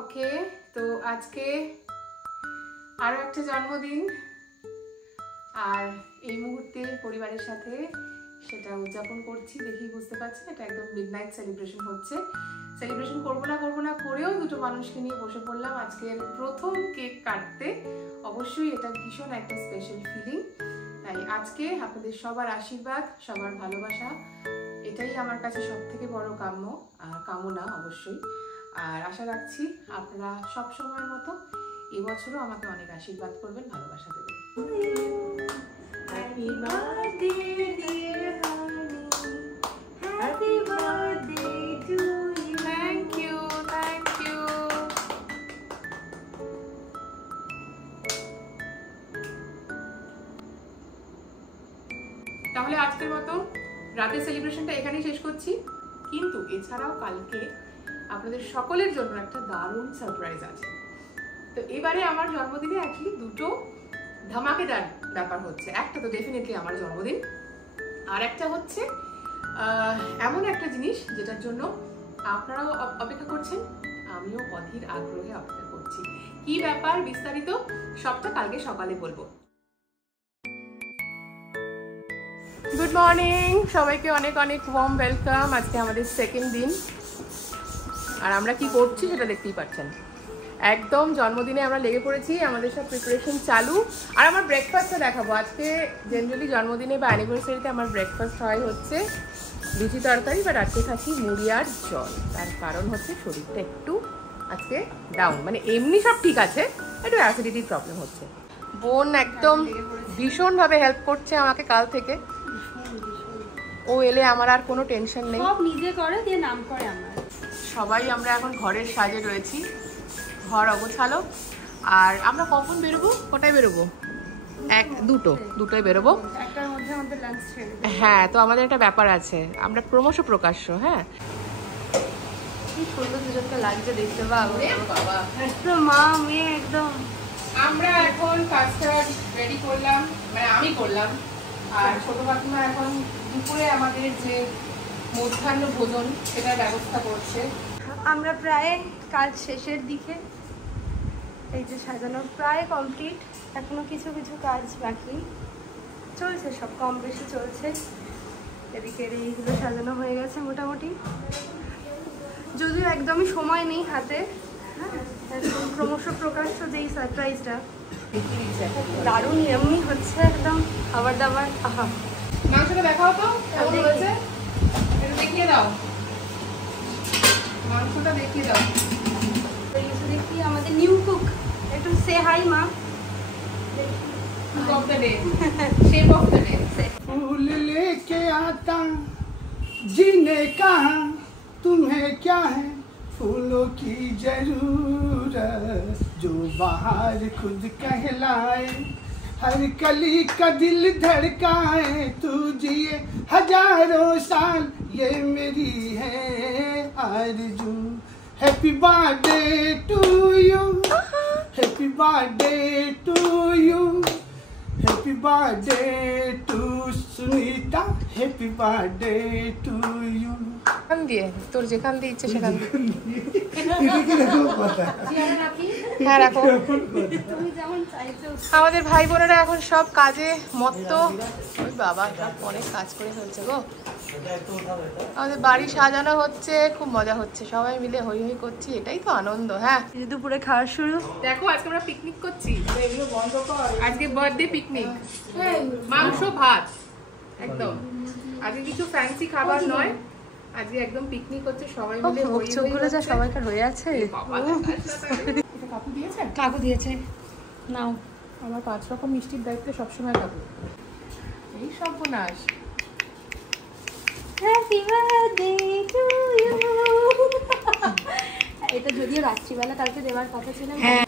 ওকে, তো আজকে আরো একটা জন্মদিন, আর এই মুহূর্তে পরিবারের সাথে সেটা উদযাপন করছি। দেখি বুঝতে পারছি এটা একদম মিডনাইট সেলিব্রেশন হচ্ছে। সেলিব্রেশন করবো না করেও দুটো মানুষকে নিয়ে বসে পড়লাম আজকের প্রথম কেক কাটতে। অবশ্যই এটা ভীষণ একটা স্পেশাল ফিলিং। তাই আজকে আপনাদের সবার আশীর্বাদ, সবার ভালোবাসা, এটাই আমার কাছে সব থেকে বড় কামনা অবশ্যই। আর আশা রাখছি আপনারা সব সময়ের মতো এবছরও আমাকে অনেক আশীর্বাদ করবেন, ভালোবাসা দেবেন। Happy birthday dear honey, happy birthday to you. Thank you, thank you. তাহলে আজকের মতো রাতের সেলিব্রেশনটা এখানেই শেষ করছি, কিন্তু এছাড়াও কালকে আপনাদের সকলের জন্য একটা দারুণ সারপ্রাইজ আছে। তো এবারে আমার জন্মদিনে অ্যাকচুয়ালি দুটো ধামাকেদার ব্যাপার হচ্ছে। একটা তো ডেফিনেটলি আমার জন্মদিন, আর একটা হচ্ছে এমন একটা জিনিস যেটার জন্য আপনারাও অপেক্ষা করছেন, আমিও অধীর আগ্রহে অপেক্ষা করছি। কি ব্যাপার বিস্তারিত সবটা কালকে সকালে বলবো। গুড মর্নিং সবাইকে, অনেক অনেক ওয়ার্ম ওয়েলকাম। আজকে আমাদের সেকেন্ড দিন, আর আমরা কি করছি সেটা দেখতেই পাচ্ছেন। একদম জন্মদিনে আমরা লেগে পড়েছি, আমাদের সব প্রিপারেশন চালু। আর আমার ব্রেকফাস্টটা দেখাবো। আজকে জেনারেলি জন্মদিনে বা অ্যানিভার্সারিতে আমার ব্রেকফাস্ট হচ্ছে লুচি তরকারি, বা রাত্রে খাচ্ছি মুড়ি আর জল। তার কারণ হচ্ছে শরীরটা একটু আজকে ডাউন, মানে এমনি সব ঠিক আছে, একটু অ্যাসিডিটির প্রবলেম হচ্ছে। বোন একদম ভীষণভাবে হেল্প করছে আমাকে কাল থেকে। ও এলে আমার আর কোনো টেনশন নেই, সব নিজে করে দিয়ে নাম করে আমার। সবাই আমরা এখন ঘরের সাজে রয়েছি, ঘর অগোছালো। আর আমরা কখন বেরোবো, কোথায় বেরোবো? দুটোয় বেরোবো। একটার মধ্যে আমাদের লাঞ্চ ছেড়ে দেব। হ্যাঁ, তো আমাদের একটা ব্যাপার আছে, আমরা ক্রমশ প্রকাশ্য। হ্যাঁ, কি সুন্দর দুজনকে লাগছে দেখতে, বাবা একটু মা মেয়ে একদম। আমরা এখন কাস্টার্ড রেডি করলাম, মানে আমি করলাম, আর ছোট কাকিমা এখন দুপুরে আমাদের যে মধ্যাহ্ন ভোজন সেটার ব্যবস্থা করছে। আমরা প্রায় কাজ শেষের দিকে, এই যে সাজানো প্রায় কমপ্লিট, এখনো কিছু কিছু কাজ বাকি চলছে, সব কম বেশি চলছে। এদিকে এইগুলো সাজানো হয়ে গেছে মোটামুটি, যদিও একদমই সময় নেই হাতে। হ্যাঁ, ক্রমশ প্রকাশ্য যেই সারপ্রাইজটা দারুণ এমনি হচ্ছে, একদম খাবার দাবার। আহা, মাংসটা দেখাও তো কেমন হয়েছে, একটু দেখিয়ে দাও, মাংসটা দেখিয়ে দাও। দেখি আমাদের নিউ কুক, একটু সে হাই মা। फूल लेके आता जीने कहाँ, तुम्हें क्या है फूलों की जरूरत, जो बाहर खुद कहलाए, हर कली का दिल धड़काए, तू जिए हजारों साल ये मेरी है आरज़ू। Happy birthday to you, happy birthday to you, happy birthday to Sunita, happy birthday to you. খান দিয়ে তোর যেখান দিয়ে ইচ্ছে সেখান দিয়ে। হ্যাঁ রাখো। আমাদের ভাই বোনেরা এখন সব কাজে মত্ত। ওই বাবা সব অনেক কাজ করে ফেলছে গো। আমাদের বাড়ি সাজানো হচ্ছে, খুব মজা হচ্ছে, সবাই মিলে হই হই করছি, এটাই তো আনন্দ। হ্যাঁ, দুপুরে খাওয়া শুরু। দেখো আজকে আমরা পিকনিক করছি, আজকে বার্থডে পিকনিক, মাংস ভাত একদম। আজকে কিছু ফ্যান্সি খাবার নয়, আজকে একদম পিকনিক হচ্ছে, সবাই মিলে হই হই চোখগুলো যা সবাইকার হয়ে আছে। কাকু দিয়েছে, কাকু দিয়েছে, নাও। আমার 5 রকম মিষ্টির দায়িত্ব সবসময় কাকু। এই সর্বনাশ। Happy birthday to you. এটা যদিও রাত্রিবেলা কালকে দেওয়ার কথা ছিল। হ্যাঁ,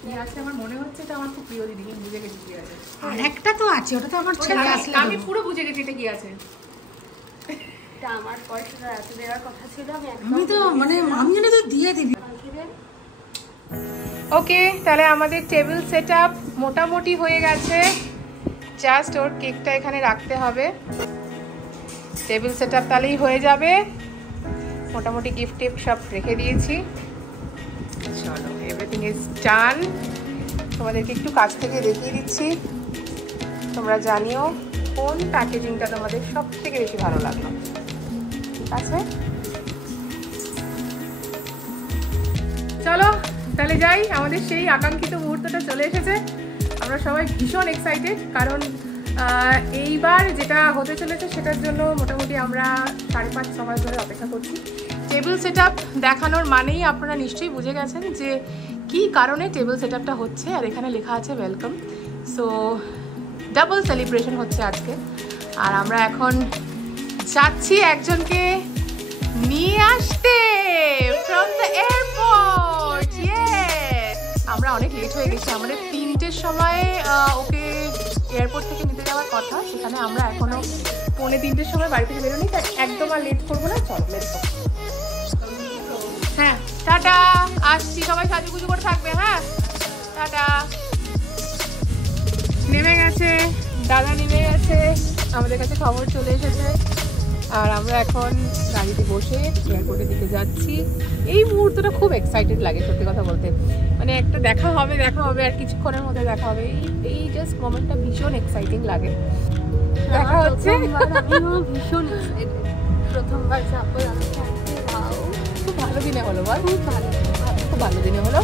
কি আছে আমার মনে হচ্ছে এটা আমার খুব প্রিয় দিদি, আমি বুঝে গেছি কি আছে। আর একটা তো আছে, ওটা তো আমার ছেলে আসলে। আমি পুরো বুঝে গেছি এটা কি আছে। এটা আমার পয়সাটা রাতে দেওয়ার কথা ছিল, আমি তো মানে আমি জানি তো দিয়ে দিবি। ওকে, তাহলে আমাদের টেবিল সেটআপ মোটামুটি হয়ে গেছে, জাস্ট ওর কেকটা এখানে রাখতে হবে। টেবিল সেটআপ তাহলেই হয়ে যাবে, মোটামুটি গিফট টিফট সব রেখে দিয়েছি। চলো, এভরিথিং ইজ ডান। তোমাদেরকে একটু কাছ থেকে দেখিয়ে দিচ্ছি, তোমরা জানিও কোন প্যাকেজিংটা তোমাদের সব থেকে বেশি ভালো লাগলো। ঠিক আছে, চলো তাহলে যাই। আমাদের সেই আকাঙ্ক্ষিত মুহূর্তটা চলে এসেছে। আমরা সবাই ভীষণ এক্সাইটেড, কারণ এইবার যেটা হতে চলেছে সেটার জন্য মোটামুটি আমরা 5.5-6 মাস ধরে অপেক্ষা করছি। টেবিল সেট আপ দেখানোর মানেই আপনারা নিশ্চয়ই বুঝে গেছেন যে কী কারণে টেবিল সেট আপটা হচ্ছে, আর এখানে লেখা আছে ওয়েলকাম। সো ডাবল সেলিব্রেশন হচ্ছে আজকে। আর আমরা এখন যাচ্ছি একজনকে নিয়ে আসতে ফ্রম দ্য এয়ারপোর্ট। ইয়েস, আমরা অনেক লেট হয়ে গেছি। আমাদের 3টের সময় ওকে এয়ারপোর্ট থেকে নিতে যাওয়ার কথা, সেখানে আমরা এখনো 2:45-র সময় বাড়ি থেকে বেরোনি, তাই একদম আর লেট করবো না। চলো লেট করবো। হ্যাঁ, টাটা, আসছি। সবাই সাজুগুজু করে থাকবে। হ্যাঁ, টাটা। নেমে গেছে দাদা, নেমে গেছে, আমাদের কাছে খবর চলে এসেছে। আর আমরা এখন গাড়িতে বসে এয়ারপোর্টের দিকে যাচ্ছি। এই মুহূর্তটা খুব এক্সাইটেড লাগে সত্যি কথা বলতে, মানে একটা দেখা হবে আর কিছুক্ষণের মধ্যে দেখা হবে। এই জাস্ট মোমেন্টটা ভীষণ এক্সাইটিং লাগে। দেখা হচ্ছে, আমিও ভীষণ এক্সাইটেড। প্রথমবার যাবো। খুব ভালো দিনে হলো বল, খুব ভালো দিনে হলো।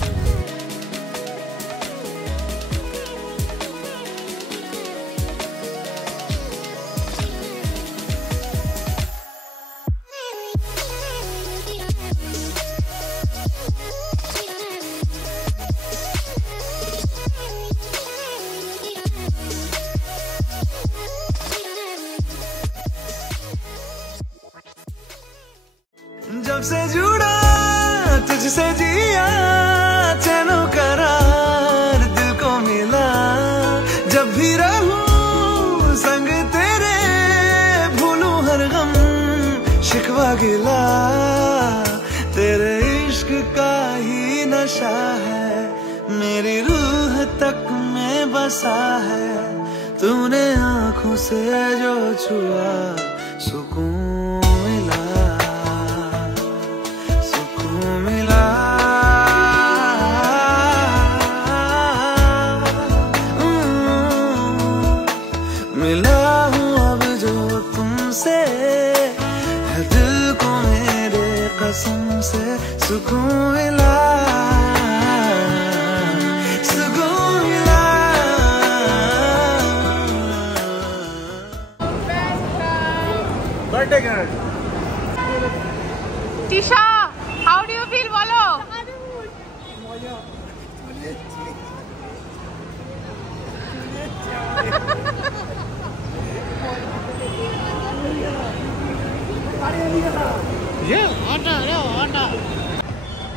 जब से जुड़ा तुझसे जिया चैनो करार दिल को मिला, जब भी रहूं संग तेरे भूलूं हर गम शिकवा गिला, तेरे इश्क का ही नशा है मेरी रूह तक में बसा है, तूने आँखों से जो छुआ सुकून मिला, मिला हूँ अब जो तुमसे है दिल को मेरे कसम से सुकून मिला, सुकून मिला। Birthday girl Tisha, how do you feel বলো?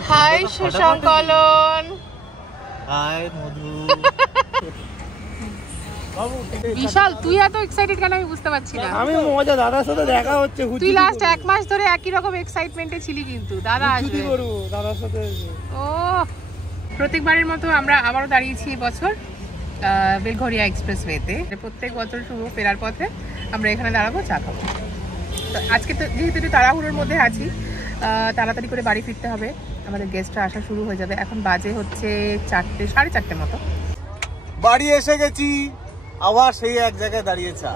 হাই সুশাঙ্কলন। হাই মধু। বিশাল, তুই এত এক্সাইটেড কেন আমি বুঝতে পারছি না। আমি মজা, দাদার সাথে দেখা হচ্ছে। তুই লাস্ট 1 মাস ধরে একই রকম এক্সাইটমেন্টে ছিলি, কিন্তু দাদা আসবে। দাদার সাথে ও, প্রত্যেকবারের মতো আমরা আবারও দাঁড়িয়েছি বছর বেলঘরিয়া এক্সপ্রেসওয়েতে। প্রত্যেক বছর শুভ ফেরার পথে আমরা এখানে দাঁড়াবো, চা খাবো। তো আজকে তো যেহেতু একটু তাড়াহুড়োর মধ্যে আছি, তাড়াতাড়ি করে বাড়ি ফিরতে হবে, আমাদের গেস্টরা আসা শুরু হয়ে যাবে। এখন বাজে হচ্ছে 4টে, 4:30 মতো। বাড়ি এসে গেছি, আবার সেই এক জায়গায় দাঁড়িয়ে চা।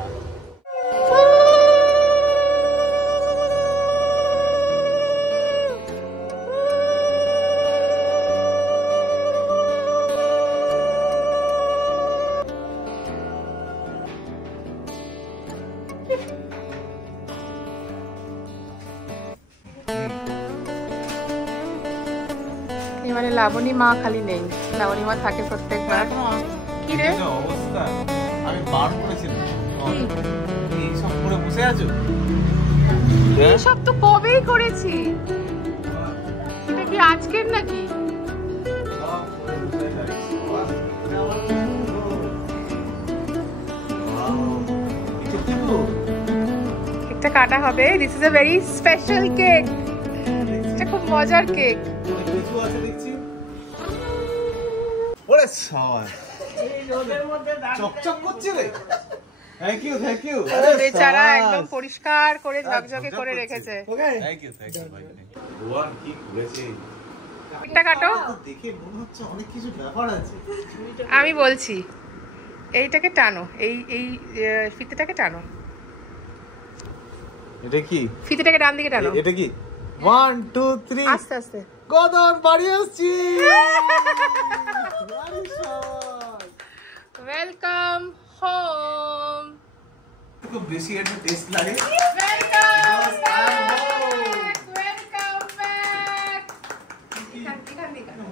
মানে লাবণী মা খালি নেই, লাবণী মা থাকে প্রত্যেকবার। কি রে অবস্থা, আমি বার করেছিলাম এই সব করে বসে আছো। সব তো কবেই করেছি, এটা কি আজকের নাকি? কেকটা কাটা হবে। This is a very special cake, এটা খুব মজার কেক। ওরে সাবাস, চকচক করছে রে। Thank you, thank you. বেচারা একদম পরিষ্কার করে ঝকঝকে করে রেখেছে। থ্যাংক ইউ, থ্যাংক ইউ ভাই। ওয়ান কি করেছে, এটা কাটো। দেখে মনে হচ্ছে অনেক কিছু ব্যাপার আছে। আমি বলছি, এইটাকে টানো, এই ফিতেটাকে টানো। এটা কি? ফিতেটাকে ডান দিকে টানো। এটা কি? 1 2 3 আস্তে আস্তে। গদন বাড়ি আসছি। Welcome home. খুব বেশি একটা টেস্ট লাগে। Welcome back.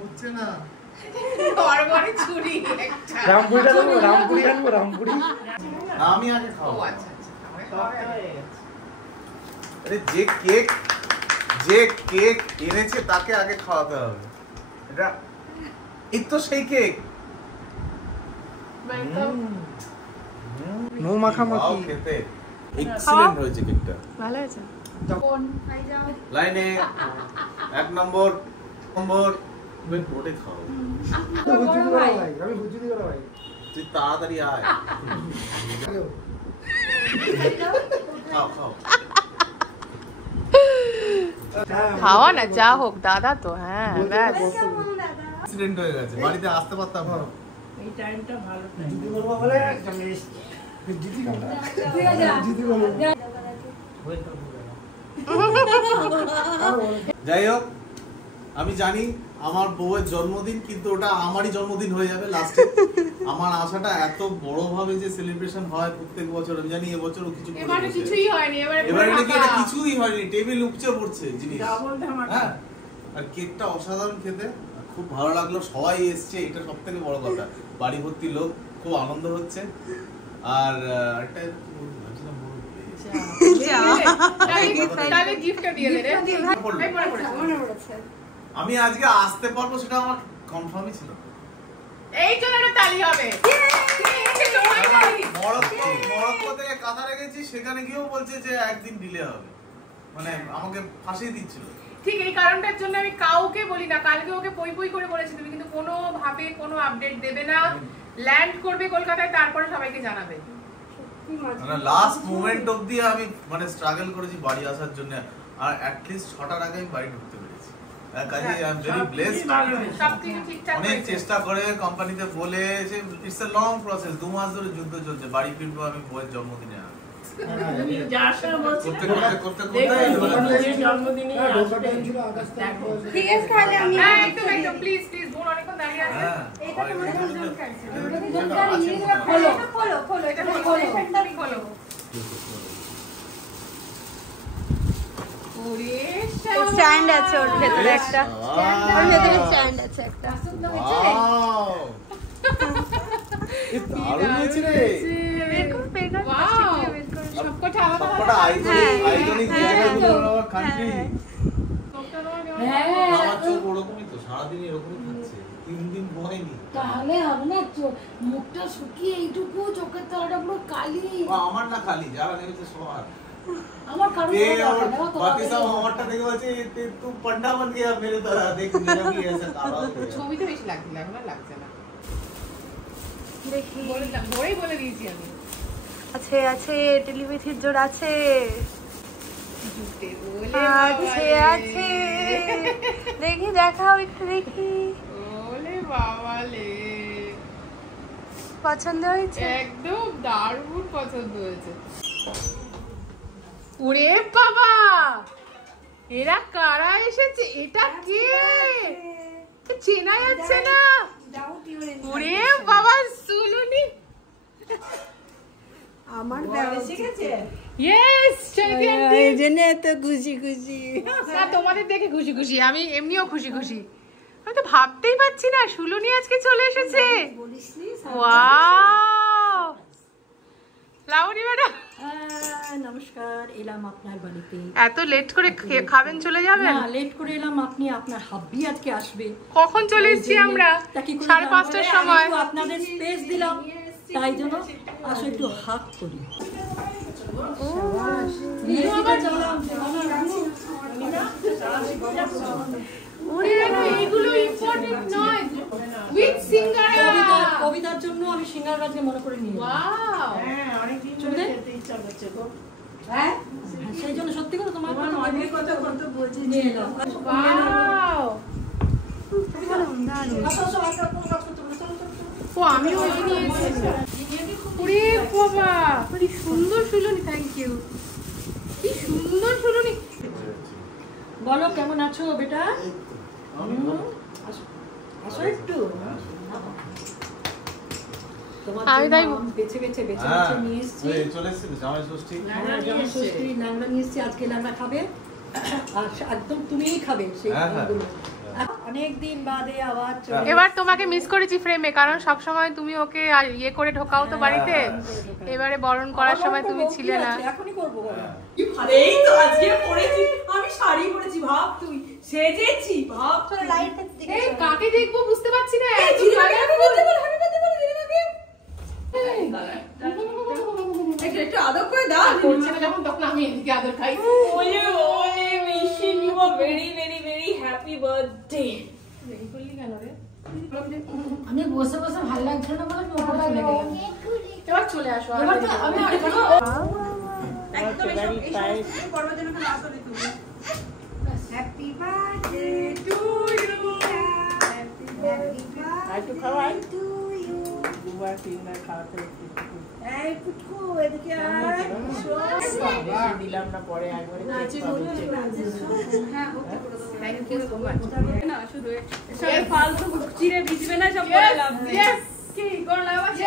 হচ্ছে না। বড় ছুরি একটা। রামপুরি আনবো রামপুরি। আমি আগে খাবো। ও আচ্ছা আচ্ছা। আরে যে কেক এনেছে তাকে আগে খাওয়াতে হবে। এটা এই তো সেই কেক। ওয়েলকাম। নো মাখামাখি। ওয়াও, খেতে এক্সিলেন্ট হয়েছে কেকটা। ভালো আছে। লাইনে 1 নম্বর বোর্ডে খাও। আমি বুঝি দিই ভাই। তুই তাড়াতাড়ি আয়। খাও। খাওয়া না, যা হোক দাদা তো। হ্যাঁ ব্যাস। অ্যাক্সিডেন্ট হয়ে গেছে, বাড়িতে আসতে পারতাম না। জিদি করবো বলে জিদি কাটা। জিদি বলো। যাই হোক, আমি জানি আমার বউয়ের জন্মদিন, কিন্তু ওটা আমারই জন্মদিন হয়ে যাবে লাস্টে। আমার আশাটা এত বড় ভাবে যে সেলিব্রেশন হয় প্রত্যেক বছর, আমি জানি এবছরও কিছু করে এবারে বসে। কিছুই হয়নি। এবারে নাকি এটা কিছুই হয়নি, টেবিল উপচে পড়ছে জিনিস। হ্যাঁ, আর কেকটা অসাধারণ খেতে, খুব ভালো লাগলো। সবাই এসছে, এটা সব থেকে বড় কথা। বাড়ি ভর্তি লোক, খুব আনন্দ হচ্ছে। আর একটা ভাবছিলাম বলবো, তাহলে গিফটটা দিয়ে দে রে। মনে পড়েছে। আমি আজকে আসতে পারবো সেটা আমার কনফার্মই ছিল। এই জন্য একটা তালি হবে। মরক্কো থেকে কাতারে গেছি, সেখানে গিয়েও বলছে যে একদিন ডিলে হবে, মানে আমাকে ফাঁসিয়ে দিচ্ছিল। ঠিক এই কারণটার জন্য আমি কাউকে বলি না। কালকে ওকে পই পই করে বলেছি তুমি কিন্তু কোনো ভাবে কোনো আপডেট দেবে না। ল্যান্ড করবে কলকাতায়, তারপরে সবাইকে জানাবে। মানে লাস্ট মোমেন্ট অবধি আমি মানে স্ট্রাগল করেছি বাড়ি আসার জন্য, আর অ্যাট লিস্ট 6টার আগে আমি বাড়ি ঢুকতে পেরেছি। কাজে আই এম ভেরি ব্লেসড। সবকিছু ঠিকঠাক অনেক হয়েছে। চেষ্টা করে কোম্পানিতে বলে, ইটস এ লং প্রসেস। 2 মাস ধরে যুদ্ধ চলছে। বাড়ি ফিরবো আমি বউয়ের জন্মদিনে। ঠিক আছে, তাহলে আমি হ্যাঁ একদম একদম প্লিজ প্লিজ বোন অনেকক্ষণ দাঁড়িয়ে আছে। এটা তোমার দুজন কাটছে। খোলো। খোলো এটা খোলো। খোলো। ওরে স্ট্যান্ড আছে ওর ভেতরে একটা। ওর ভেতরে স্ট্যান্ড আছে একটা। দারুণ হয়েছে রে। বের কর বের কর। ওয়াও বের কর। সবকটা আলাদা সবকটা আইকনিক জায়গাগুলো আমার কান্ট্রি। আমার চোখ ওরকমই তো, সারাদিন এরকমই থাকছে, 3 দিন বয়নি। তাহলে হবে না, মুখটা শুকিয়ে এইটুকু, চোখের তলাটা পুরো কালি। আমার না খালি, যারা নেমেছে সবার। আমার কারণ बाकी सब हमारा देखो बच्चे तू पंडा बन गया मेरे तरह, देख मेरा भी ऐसा काला हो गया। ছবিতে বেশি লাগছিল, এখন আর লাগছে না। দেখি ভোরেই বলে দিয়েছি আমি। আছে আছে টেলিভিশন জোর আছে। জুতে বলে আছে আছে। দেখি দেখাও একটু দেখি। ওলে বাবালে, পছন্দ হয়েছে? একদম দারুণ পছন্দ হয়েছে। ওরে বাবা, এরা কারা এসেছে? এটা কে? চেনা যাচ্ছে না। ওরে বাবা সুলুনি, আমার দেওয়া এসে গেছে। ইয়েস চৈতি আন্টি। এই জন্য এত খুশি খুশি। না তোমাদের দেখে খুশি খুশি, আমি এমনিও খুশি খুশি। আমি তো ভাবতেই পারছি না সুলুনি আজকে চলে এসেছে। ওয়াও, লাউনি ম্যাডাম নমস্কার, এলাম আপনার বাড়িতে। এত লেট করে খাবেন চলে যাবেন? না, লেট করে এলাম। আপনি আপনার হাব্বি আজকে আসবে। কখন চলে এসেছি আমরা? 5:30টার সময়। আপনাদের স্পেস দিলাম, তাই জন্য আসো একটু হাক করি। এইগুলো ইম্পর্টেন্ট নয়। উইথ সিঙ্গারা। কবিতার জন্য আমি সিঙ্গারাকে মনে করে নিয়ে এলাম। ওয়াও, হ্যাঁ, সেই জন্য সত্যি করে তোমার কথা বলছি, নিয়ে এলাম। ওয়াও, ও আমিও ওই নিয়েছি। ওরে বাবা কি সুন্দর সুলুনি, থ্যাংক ইউ, কি সুন্দর সুলুনি। বলো কেমন আছো বেটা? আসো একটু। আমি তাই বেছে বেছে নিয়ে এসেছি। চলে এসেছি জামাই ষষ্ঠী। জামাই ষষ্ঠী ন্যাংরা নিয়ে এসেছি, আজকে ন্যাংরা খাবে আর একদম তুমিই খাবে সেই গুলো। অনেকদিন বাদে আবার এবার তোমাকে মিস করেছি ফ্রেমে, কারণ সব সময় তুমি ওকে ইয়ে করে ঢোকাও তো বাড়িতে, এবারে বরণ করার সময় তুমি ছিলে না। এখনই করবো। এই তো আজকে পরেছি আমি, শাড়ি পরেছি, ভাব তুই সেজেছি, ভাব এই কাকে দেখবো বুঝতে পারছি না। একটু আদর করে দাও। করছে না যখন, তখন আমি এদিকে আদর খাই। ওলে ওলে wishing you a very very very happy birthday। এই করলি কেন রে? আমি বসে বসে ভালো লাগছে না বলে চলে গেলাম। এবার চলে আসো। এবার তো আমি এখনো একদম এসব করবার জন্য কোনো আসলে তুমি। Happy birthday to you, happy birthday to you. দুবার তিনবার খাওয়াতে এই পুটকু এদিকে আয়। দিলাম না, পরে একবারে থ্যাংক ইউ সো মাচ। না শুধু সব ফালতু চিড়ে ভিজবে না, সব করে লাভ নেই। কি করে লাভ আছে?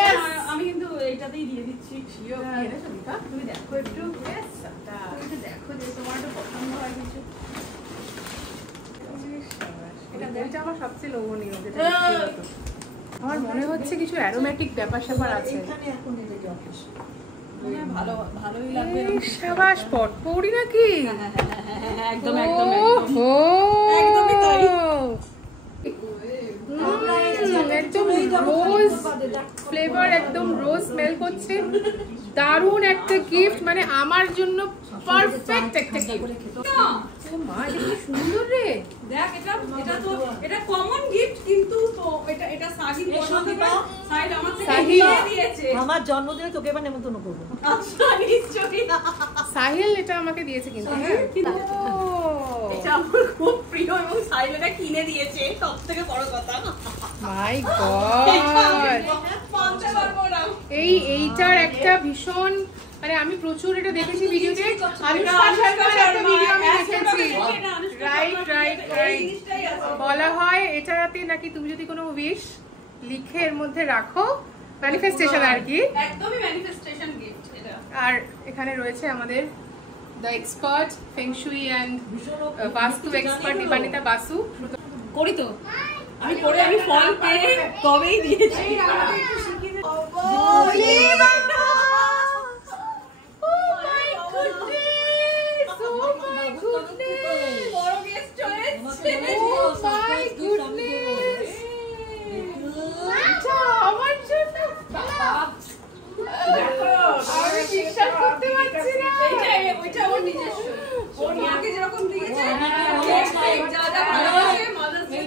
আমি কিন্তু এইটাতেই দিয়ে দিচ্ছি। তুমি দেখো একটু, তুমি দেখো যে তোমার একটু পছন্দ হয় কিছু। এটা আমার সবচেয়ে লোভনীয়, যেটা আমার মনে হচ্ছে কিছু অ্যারোমেটিক ব্যাপার স্যাপার আছে। ভালো ভালোই লাগবে। সাবাস পটপৌরি নাকি? একদম একদমই তাই। একদম রোজ ফ্লেভার, একদম রোজ স্মেল করছে। দারুণ একটা গিফট, মানে আমার জন্য পারফেক্ট একটা গিফট। ও মা, এটা কি সুন্দর রে। দেখ এটা তো এটা কমন গিফট, কিন্তু তো এটা সাহিল সাহিল আমার থেকে নিয়ে দিয়েছে। আমার জন্মদিনে তোকে এবার নেমন্তন্ন করবো। আচ্ছা নিশ্চয়ই না, সাহিল এটা আমাকে দিয়েছে কিন্তু। এটা আমার খুব প্রিয় এবং সাহিল এটা কিনে দিয়েছে, সবথেকে বড় কথা। মাই গড, মানতে পারবো না। এইটার একটা ভীষণ, মানে আমি প্রচুর এটা দেখেছি ভিডিওতে। আনুষ্কা শর্মার একটা ভিডিও আমি দেখেছি। রাইট বলা হয় এটাতে নাকি তুমি যদি কোনো উইশ লিখে এর মধ্যে রাখো, ম্যানিফেস্টেশন আর কি, একদমই ম্যানিফেস্টেশন গিফট এটা। আর এখানে রয়েছে আমাদের দ্য এক্সপার্ট ফেংশুই অ্যান্ড বাস্তু এক্সপার্ট ইবানিতা বাসু। করি তো আমি করে, আমি ফল পেয়ে কবেই দিয়েছি। বড় গেস্ট চলে এসেছে। আমার জন্য আমি বিশ্বাস করতে পারছি না। ওইটা ওর নিজস্ব, ওর মাকে যেরকম দিয়েছে যা যা ভালোবাসে মাদার্স ডে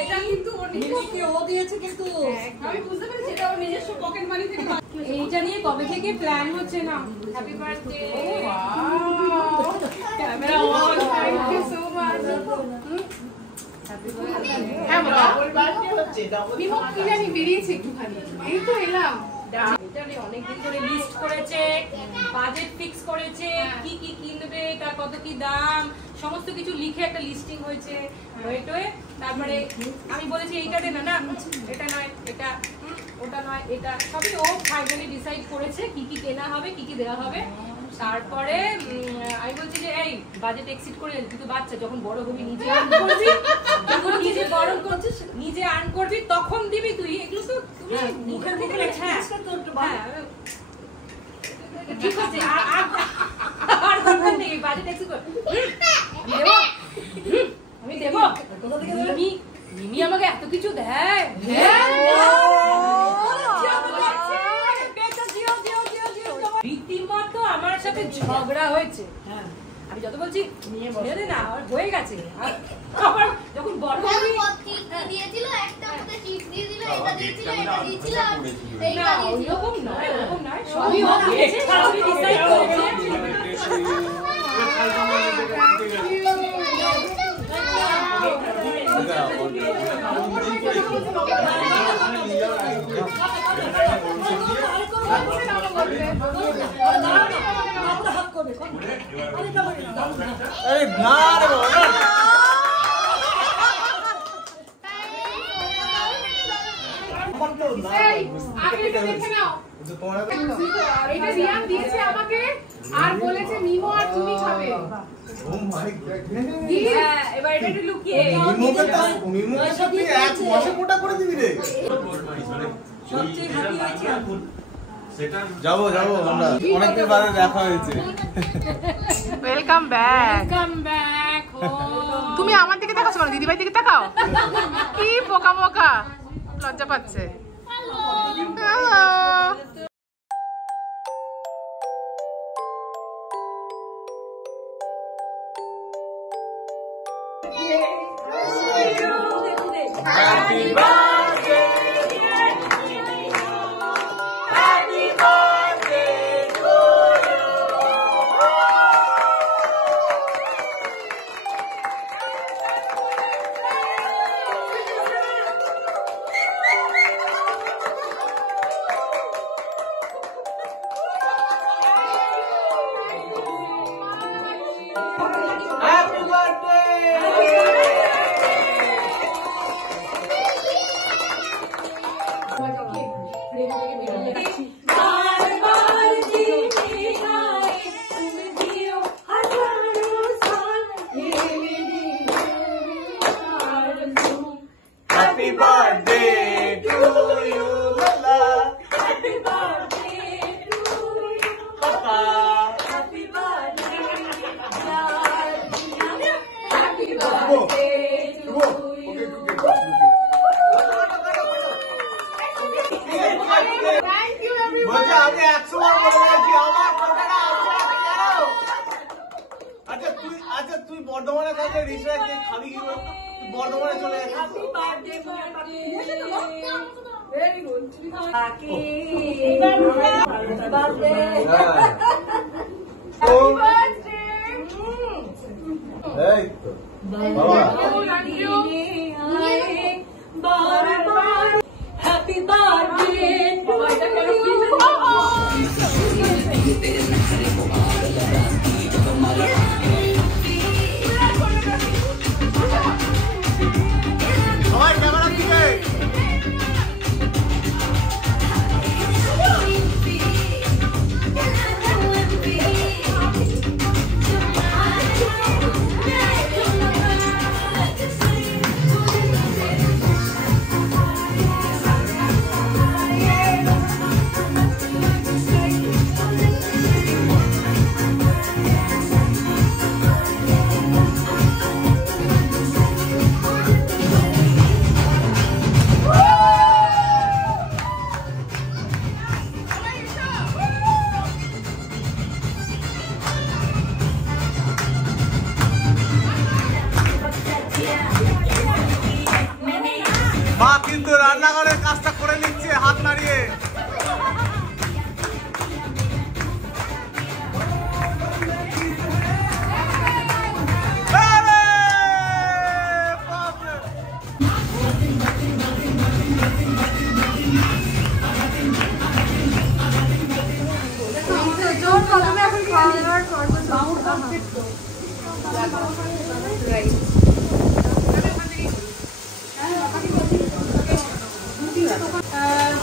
এটা কিন্তু ওর নিজস্ব। ও দিয়েছে কিন্তু আমি বুঝতে পেরেছি এটা ওর নিজস্ব পকেট মানি থেকে। এইটা নিয়ে কবে থেকে প্ল্যান হচ্ছে না। Happy birthday. Camera on. Thank you so much. হ্যাঁ বাবা, বিমুখ কি জানি বেরিয়েছে একটুখানি, এই তো এলাম। অনেকদিন ধরে লিস্ট করেছে, বাজেট ফিক্স করেছে, কি কি কিনবে, তার কত কি দাম, সমস্ত কিছু লিখে একটা লিস্টিং হয়েছে। তারপরে আমি বলেছি এইটা দে না, এটা নয়, এটা ওটা নয়, এটা সবই ও ফাইনালি ডিসাইড করেছে কি কি কেনা হবে, কি কি দেওয়া হবে। তারপরে আমি বলছি যে এই বাজেট এক্সিড করে তুই তো বাচ্চা, যখন বড় হবি নিজে আর্ন করবি, যখন নিজে বড় করছিস নিজে আর্ন করবি তখন দিবি তুই। এগুলো তো তুমি মুখের মুখে ঠিক আছে, আর দরকার নেই বাজেট এক্সিড কর। আমি দেবো, মিমি আমাকে এত কিছু দেয়। রীতিমতো আমার সাথে ঝগড়া হয়েছে। আমি যত বলছি ছেড়ে না, আর হয়ে গেছে। আবার যখন বড় দিয়েছিল একটা মধ্যে চিপস দিয়ে দিল, এটা দিয়েছিল, এটা দিয়েছিল, এইটা না, দিয়েছিল। ওরকম নয়, সবই ও দিয়েছে, সবই ডিসাইড করেছে। আর বলেছে মিমো আর তুমি খাবে। ও মাই গড, এবার এটা একটু লুকিয়ে মিমোকে সাথে এক মাসে মোটা করে দিবি রে। যাবো আমরা, অনেকদিন বাদে দেখা হয়েছে। Welcome back. তুমি আমার দিকে তাকাচ্ছ কেন? দিদিভাই দিকে তাকাও। কি পোকা মোকা, লজ্জা পাচ্ছে। Happy birthday Happy birthday to you. Happy birthday to you, Lala. Happy birthday to you, Papa. Happy birthday, Happy birthday to you. Thank you everyone. আমি 100 বার বলেছি আমার কথাটা আচ্ছা তুই বর্ধমানে থাকলে রিসরাইট খাবি কি বর্ধমানে চলে আসিস। Happy birthday very good happy birthday এই তো বাবা হ্যাপি বার্থডে সবাই ক্যামেরা দিকে। মা কিন্তু রান্নাঘরের কাজটা করে নিচ্ছে হাত নাড়িয়ে। এখন খাওয়া দাওয়ার করবো।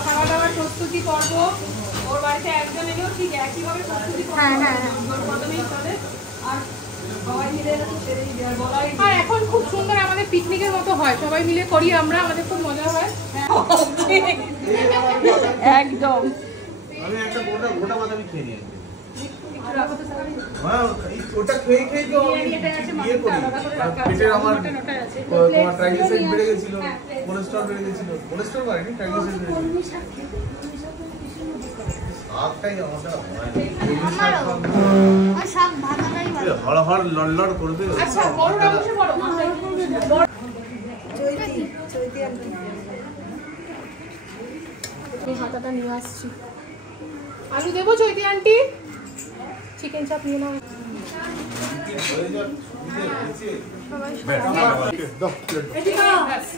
খাওয়া দাওয়ার প্রস্তুতি পর্ব। ওর বাড়িতে একজন এলেও ঠিক একইভাবে প্রস্তুতি পর্ব। হ্যাঁ প্রথমেই চলে আর সবাই মিলে আর এখন খুব সুন্দর আমাদের পিকনিকের মতো হয়, সবাই মিলে করি আমরা, আমাদের খুব মজা হয়। একদম আমি একটা গোটা বাদামি খেয়ে নিই। ওটা খেয়ে তো ইয়ে করি, পেটের আমার তোমার ট্রাইগ্লিসাইড বেড়ে গেছিল, কোলেস্ট্রল বেড়ে গেছিল, কোলেস্ট্রল বাড়েনি, ট্রাইগ্লিসাইড বেড়ে গেছিল। শাকটাই আমাদের হড়হড় লড়লড় করবে। আচ্ছা বড়রা বসে পড়ো। হাতাটা নিয়ে আসছি। আলু দেবো চৈতি আন্টি? চিকেন চাপ নিয়ে নাও।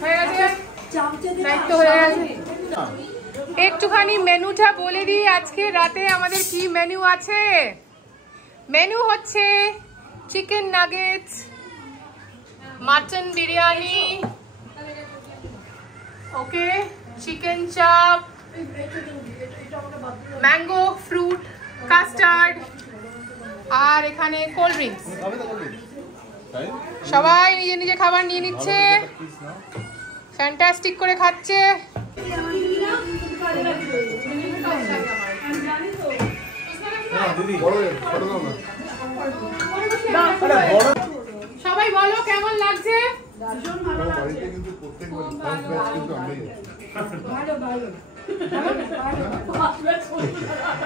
হয়ে গেছে। দায়িত্ব হয়ে গেছে। একটুখানি মেনুটা বলে দিই, আজকে রাতে আমাদের কি মেনু আছে। মেনু হচ্ছে চিকেন নাগেটস, মাটন বিরিয়ানি, ওকে, চিকেন চাপ, ম্যাঙ্গো ফ্রুট কাস্টার্ড, আর এখানে কোল্ড ড্রিঙ্কস। সবাই নিজে নিজে খাবার নিয়ে নিচ্ছে, ফ্যান্টাস্টিক করে খাচ্ছে। সবাই বলো কেমন লাগছে।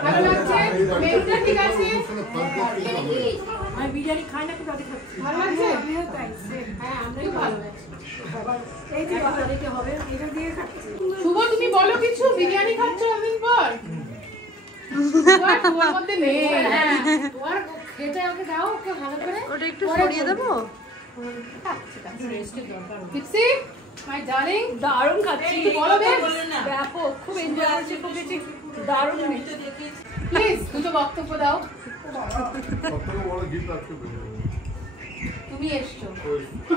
ভালো লাগছে, মেনুটা ঠিক আছে। আমি বিরিয়ানি খাই না, কিন্তু আগে খাচ্ছি। ভালো লাগছে? হ্যাঁ, আমরাই ভালো লাগছে। শুভ, তুমি বলো কিছু। বিরিয়ানি খাচ্ছ অনেকদিন পর? তোমার মধ্যে নেই। তোমার খেতে আমাকে দাও, ওকে ভালো করে। ওটা একটু সরিয়ে দেবো। টিপসি, মাই ডার্লিং, দারুণ খাচ্ছি। বলো বেশ। ব্যাপক, খুব এনজয় করছি, খুব বেশি দারুণ। প্লিজ দুটো বক্তব্য দাও। তুমি এসছো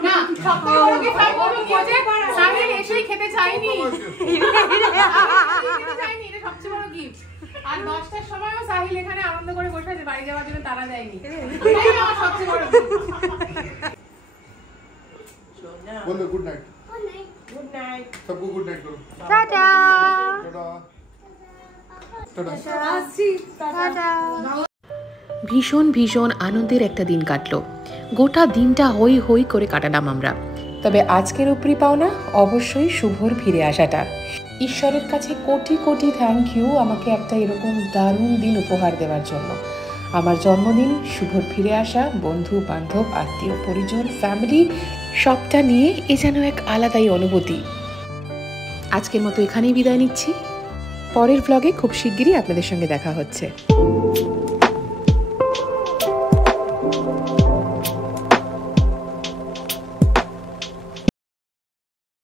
না, সবথেকে বড় গিফট আমি বলবো কি যে সাহিল এসেই খেতে চাইনি। খেতে চাইনি, এটা সবচেয়ে বড় গিফট। আর 10টার সময়ও সাহিল এখানে আনন্দ করে বসে আছে, বাড়ি যাওয়ার জন্য তারা যায়নি। এটাই আমার সবচেয়ে বড় গিফট। बोलो गुड नाइट। Good night. सबको गुड नाइट करो। টাটা टाटा। টাটা। ভীষণ ভীষণ আনন্দের একটা দিন কাটলো। গোটা দিনটা হই হই করে কাটালাম আমরা। তবে আজকের উপরি পাওনা অবশ্যই শুভর ফিরে আসাটা। ঈশ্বরের কাছে কোটি কোটি থ্যাংক ইউ আমাকে একটা এরকম দারুণ দিন উপহার দেওয়ার জন্য। আমার জন্মদিন, শুভর ফিরে আসা, বন্ধু বান্ধব, আত্মীয় পরিজন, ফ্যামিলি সবটা নিয়ে এ যেন এক আলাদাই অনুভূতি। আজকের মতো এখানেই বিদায় নিচ্ছি। পরের ব্লগে খুব শিগগিরই আপনাদের সঙ্গে দেখা হচ্ছে।